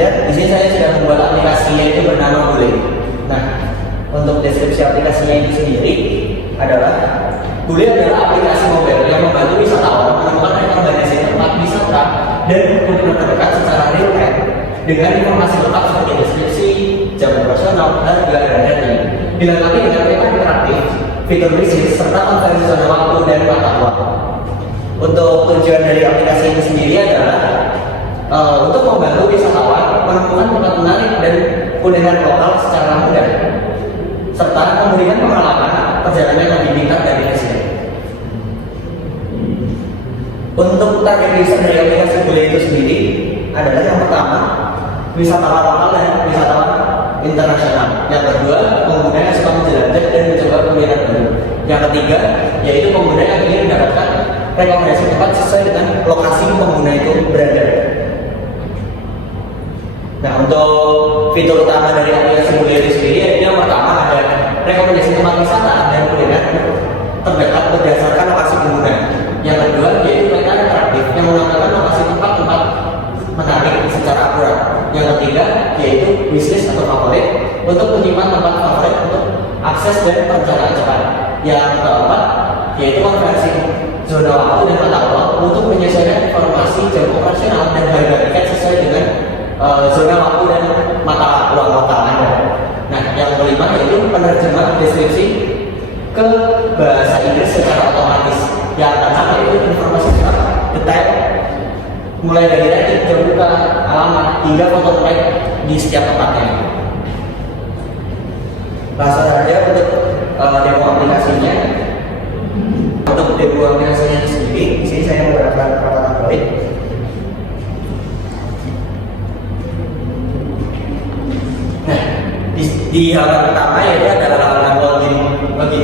saja. Di sini saya sudah membuat aplikasi yaitu bernama Bule. Nah, untuk deskripsi aplikasinya itu sendiri adalah Bule adalah aplikasi mobile yang membantu wisatawan menemukan rekomendasi tempat wisata dan kuliner terdekat secara real time dengan informasi lengkap seperti deskripsi, jam operasional, harga, dan rating. Dilengkapi dengan peta interaktif, fitur bisnis, serta konversi zona waktu dan mata uang. Untuk tujuan dari aplikasi ini sendiri adalah untuk membantu wisatawan menemukan tempat menarik dan kuliner lokal secara mudah, serta memberikan pengalaman perjalanan yang lebih pintar dan efisien. Untuk target user dari aplikasi Bule itu sendiri adalah yang pertama, wisatawan lokal dan wisatawan internasional. Yang kedua, pengguna yang suka menjelajah dan mencoba kuliner baru. Yang ketiga, yaitu pengguna yang ingin mendapatkan rekomendasi tempat sesuai dengan lokasi pengguna itu berada. Nah, untuk fitur utama dari aplikasi Bule itu sendiri, yaitu yang pertama ada rekomendasi tempat wisata dan kuliner terdekat berdasarkan lokasi pengguna. Yang kedua, yaitu peta interaktif yang menampilkan lokasi tempat-tempat menarik secara akurat. Yang ketiga, yaitu wishlist atau favorit untuk menyimpan tempat favorit untuk akses dan perencanaan cepat. Yang keempat, yaitu konversi zona waktu dan mata uang untuk menyesuaikan informasi jam operasional dan harga tiket sesuai dengan zona waktu dan mata uang lokal Anda. Nah, yang kelima yaitu penerjemah deskripsi ke bahasa Inggris secara otomatis. Yang keenam yaitu informasi detail mulai dari rating, jam buka, alamat, hingga foto terbaik di setiap tempatnya. Langsung saja untuk demo aplikasinya. Untuk demo aplikasinya sendiri, di sini saya menggunakan perangkat Android. Nah, di halaman pertama yaitu adalah halaman login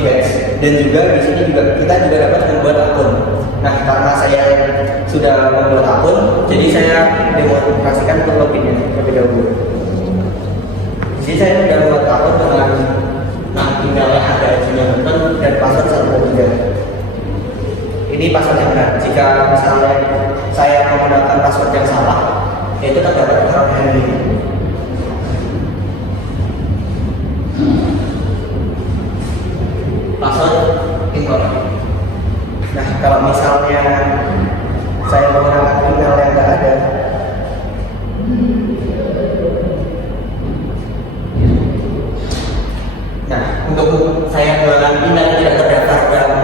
guys, dan juga di sini kita juga dapat membuat akun. Nah, karena saya sudah membuat akun, jadi saya demonstrasikan untuk loginnya terlebih dahulu. Di sini saya sudah membuat akun dengan email yang ada Gmail dan password 123. Ini password yang benar. Jika misalnya saya menggunakan password yang salah, yaitu terdapat error handling. Password incorrect. Nah, kalau misalnya saya menggunakan email yang tidak ada, nah, untuk saya menggunakan email yang tidak terdaftar dalam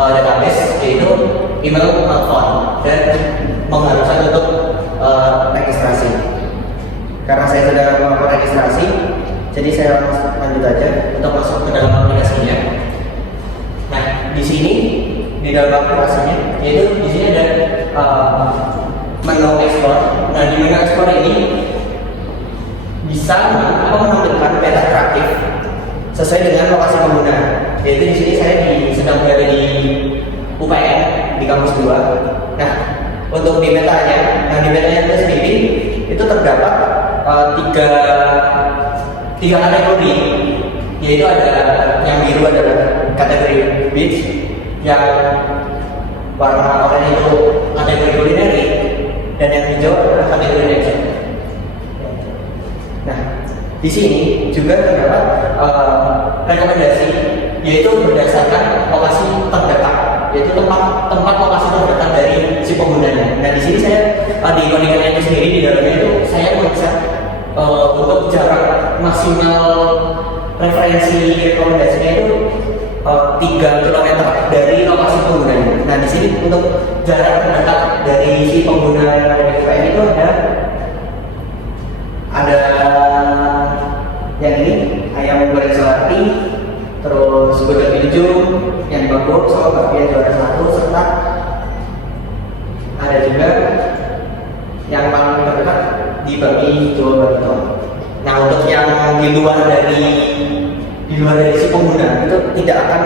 database, yaitu email telepon dan mengharuskan untuk registrasi. Karena saya sudah melakukan registrasi, jadi saya lanjut aja untuk masuk ke dalam aplikasinya. Nah, di sini di dalam aplikasinya, yaitu di sini ada menu ekspor. Nah, di menu ekspor ini bisa menampilkan peta interaktif sesuai dengan lokasi pengguna. Yaitu di sini saya sedang berada di UPN di kampus 2. Nah, untuk di petanya, di petanya itu sendiri itu terdapat tiga kategori, yaitu ada yang biru adalah kategori beach, yang warna oranye itu kategori kulineri, dan yang hijau adalah kategori nature. Nah, di sini juga terdapat rekomendasi, yaitu berdasarkan lokasi terdekat, yaitu tempat lokasi terdekat dari si penggunanya. Nah, di sini saya di kondisinya itu sendiri di dalamnya itu saya melihat untuk jarak maksimal referensi rekomendasinya itu 3 km dari lokasi penggunanya. Nah, di sini untuk jarak terdekat dari si pengguna VPN itu ada yang ini ayam goreng selati, terus gudeg hijau yang bagus sama bakpia juara 1, serta ada juga yang paling terdekat di bakmi Jawa Barat. Nah, untuk yang di luar dari si pengguna itu tidak akan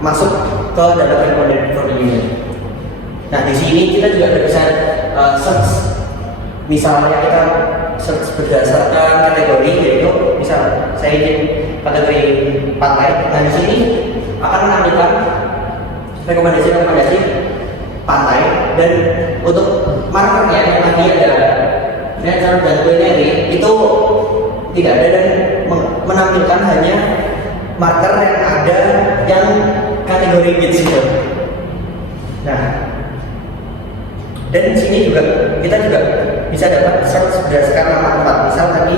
masuk ke dalam recommended for the user. Nah, di sini kita juga bisa search. Misalnya kita search berdasarkan kategori, yaitu misal saya ingin kategori pantai. Nah, di sini akan menampilkan rekomendasi pantai, dan untuk markernya yang tadi ada dancer dan culinary itu tidak ada dan menampilkan hanya marker yang ada yang kategori beach itu. Nah, dan di sini juga kita juga bisa dapat search berdasarkan nama tempat. Misal tadi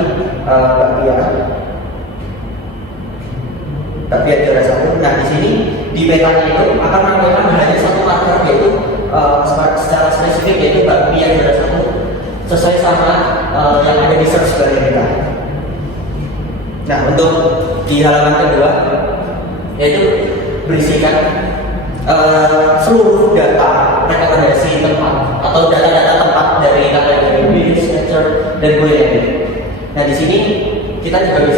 Bakpia juara satu. Nah, di sini di petanya itu akan menampilkan hanya satu marker, yaitu secara spesifik, yaitu Bakpia juara satu sesuai sama yang ada di search bar kita. Nah, untuk di halaman kedua yaitu berisikan seluruh data rekomendasi tempat atau data-data tempat dari kategori beach, nature, dan culinary. Nah, di sini kita juga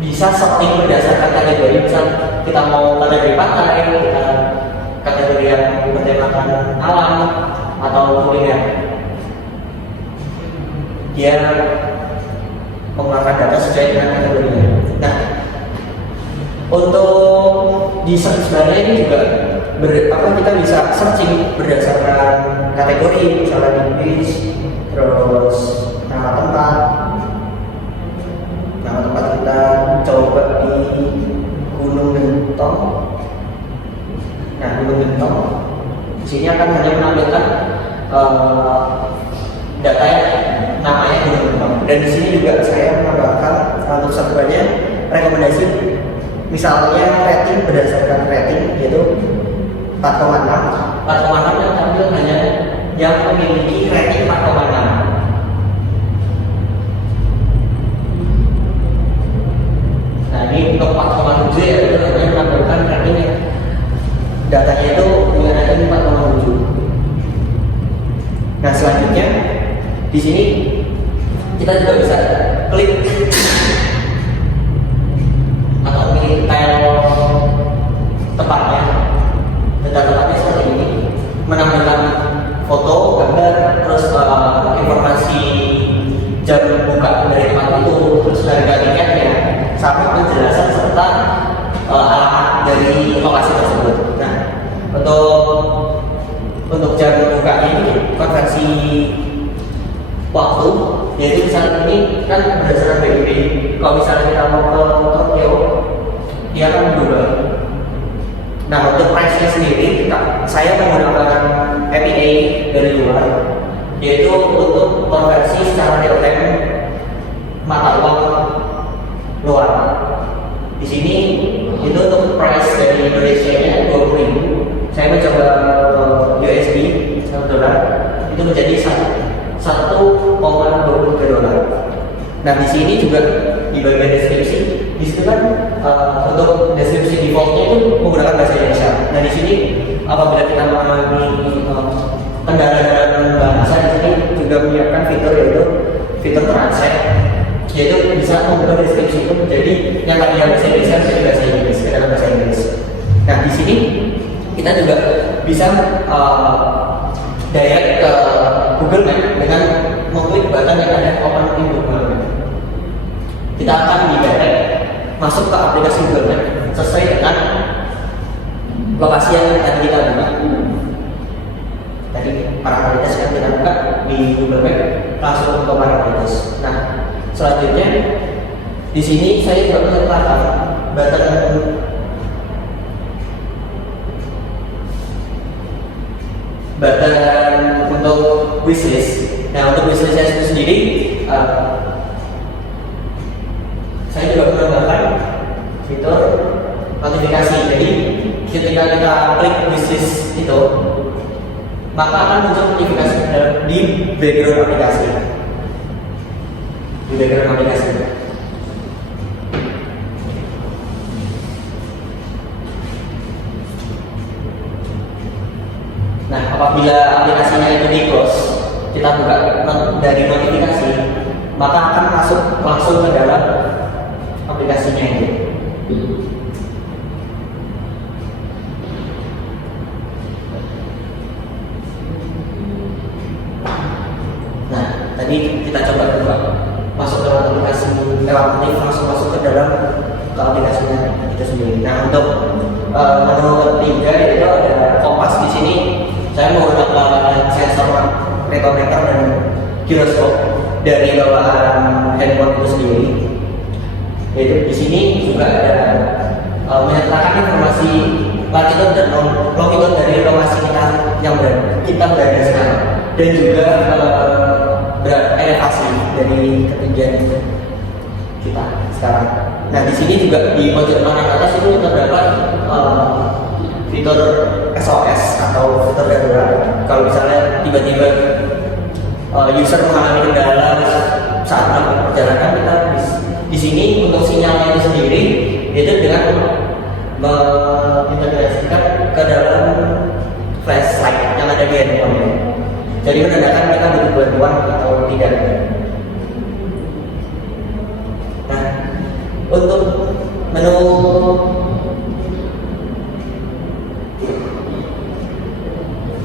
bisa sorting berdasarkan kategori. Misal kita mau kategori pantai, kategori yang bertemakan alam atau kuliner. Dia mengeluarkan data sesuai dengan kategorinya. Nah, untuk di search bar ini juga kita bisa searching berdasarkan kategori, misalnya di beach, terus nama tempat kita coba di Gunung Gentong. Nah, Gunung Gentong di sini akan hanya menampilkan data yang namanya Gunung Gentong. Dan di sini juga saya menambahkan untuk servernya rekomendasi, misalnya rating berdasarkan rating, yaitu 4,6 yang tampil hanya yang memiliki rating 4,6. Nah, ini untuk 4,7 ya, itu hanya menampilkan rating yang datanya itu punya rating 4,7. Nah, selanjutnya di sini kita juga bisa klik atau pilih tile tempatnya. Data tempatnya seperti ini, menampilkan foto, gambar, terus informasi jam buka dari tempat itu, terus harga tiketnya, sama penjelasan serta alamat dari lokasi tersebut. Nah, untuk jam bukanya ini konversi waktu, yaitu misalnya ini kan berdasarkan BBB. Kalau misalnya kita mau ke Tokyo, dia akan berubah. Nah, untuk price-nya sendiri, saya menggunakan APA dari luar, yaitu untuk konversi secara real time mata uang luar. Di sini itu untuk price dari Indonesia-nya 20.000. Saya mencoba USD $1, itu menjadi 1,23 dolar. Nah, di sini juga di bagian deskripsi, di situ kan untuk deskripsi defaultnya itu menggunakan bahasa Indonesia. Nah, di sini apabila kita mengalami kendala-kendala bahasa, di sini juga menyiapkan fitur, yaitu fitur translate, yaitu bisa mengubah deskripsi itu menjadi yang tadi bahasa Indonesia menjadi bahasa Inggris, ke dalam bahasa Inggris. Nah, di sini kita juga bisa direct ke Google Map dengan mengklik button yang ada open in Google Map. Kita akan direct masuk ke aplikasi Google Map sesuai dengan lokasi yang tadi kita buka. Tadi parameter yang kita buka di Google Map langsung ke parameter. Nah, selanjutnya di sini saya juga meletakkan button untuk wishlist. Nah, untuk wishlist saya sendiri, saya juga menambahkan fitur notifikasi. Jadi ketika kita klik wishlist itu, maka akan muncul notifikasi di background aplikasi. Nah, apabila aplikasinya itu di close, kita buka dari notifikasi, maka akan masuk langsung ke dalam aplikasinya itu. Nah, tadi kita coba masuk ke dalam aplikasi relatif, langsung masuk ke dalam aplikasinya itu sendiri. Nah, untuk menu ketiga itu ada kompas. Di sini saya menggunakan sensor metometer dan giroskop dari bawaan handphone itu sendiri. Yaitu di sini juga ada menyertakan informasi latitude dan longitude dari lokasi kita berada sekarang, dan juga elevasi dari ketinggian kita sekarang. Nah, di sini juga di pojok kanan atas itu terdapat fitur SOS atau fitur darurat. Kalau misalnya tiba-tiba user mengalami kendala saat melakukan perjalanan, kita di sini untuk sinyalnya itu sendiri itu dengan mengintegrasikan ke dalam flashlight yang ada di handphone. Jadi menandakan kita butuh bantuan atau tidak. Nah, untuk menu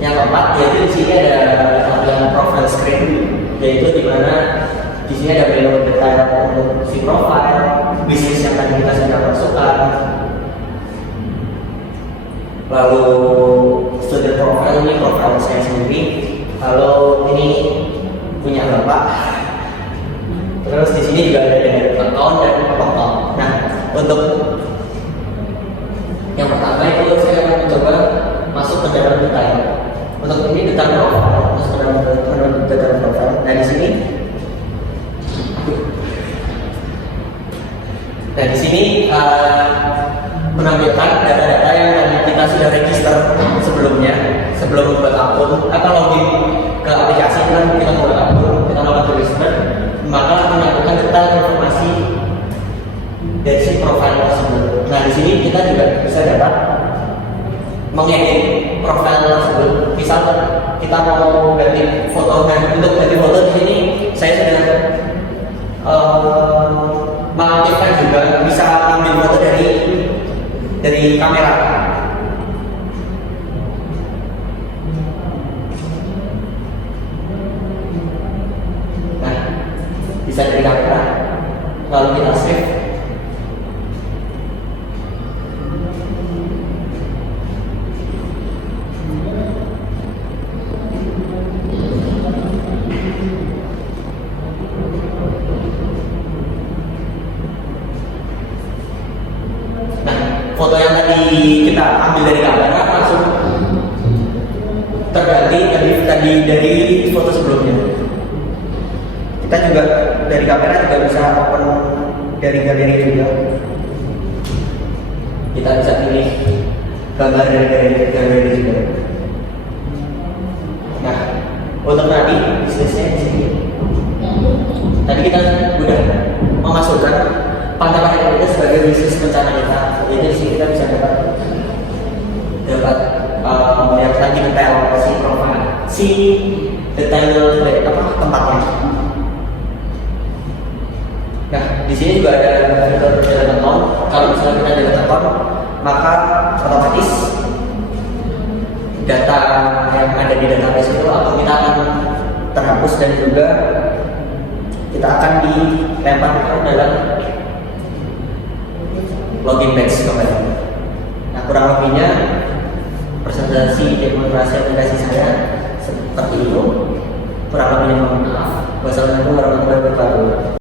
yang keempat, yaitu di sini ada tampilan profile screen, yaitu di mana di sini ada menu detail untuk si profile, bisnis yang tadi kita sudah masukkan, lalu student profile, ini profile saya sendiri, kalau ini punya bapak, terus di sini juga ada account dan foto. Nah, untuk yang pertama itu saya akan mencoba masuk ke dalam detail. Untuk ini detail profile, masuk ke dalam detail profile. Nah, di sini menampilkan data-data yang tadi kita sudah register sebelumnya, sebelum membuat akun atau login ke aplikasi. Kan kita membuat akun, kita melakukan register, maka menyambungkan detail informasi dari si profile tersebut. Nah, di sini kita juga bisa dapat mengedit profile tersebut. Misal kita mau ganti foto, dan untuk ganti foto di sini saya sudah mengaktifkan juga bisa ambil foto dari kamera. Nah, bisa dari kamera, lalu kita save. Foto yang tadi kita ambil dari kamera langsung terganti dari foto sebelumnya. Kita juga dari kamera juga bisa open dari galeri juga. Kita bisa pilih gambar dari galeri juga. Nah, untuk tadi bisnisnya di sini. Tadi kita sudah memasukkan pantai kita sebagai bisnis rencana kita. Jadi di sini kita bisa dapat melihat lagi detail si detail tempatnya. Nah, di sini juga ada fitur jalan account. Kalau misalnya kita jalan account, maka otomatis data yang ada di database itu kita akan terhapus, dan juga kita akan dilempar ke dalam login page kembali. Nah, kurang lebihnya presentasi demonstrasi aplikasi saya seperti itu. Kurang lebihnya mohon maaf. Wassalamualaikum warahmatullahi wabarakatuh.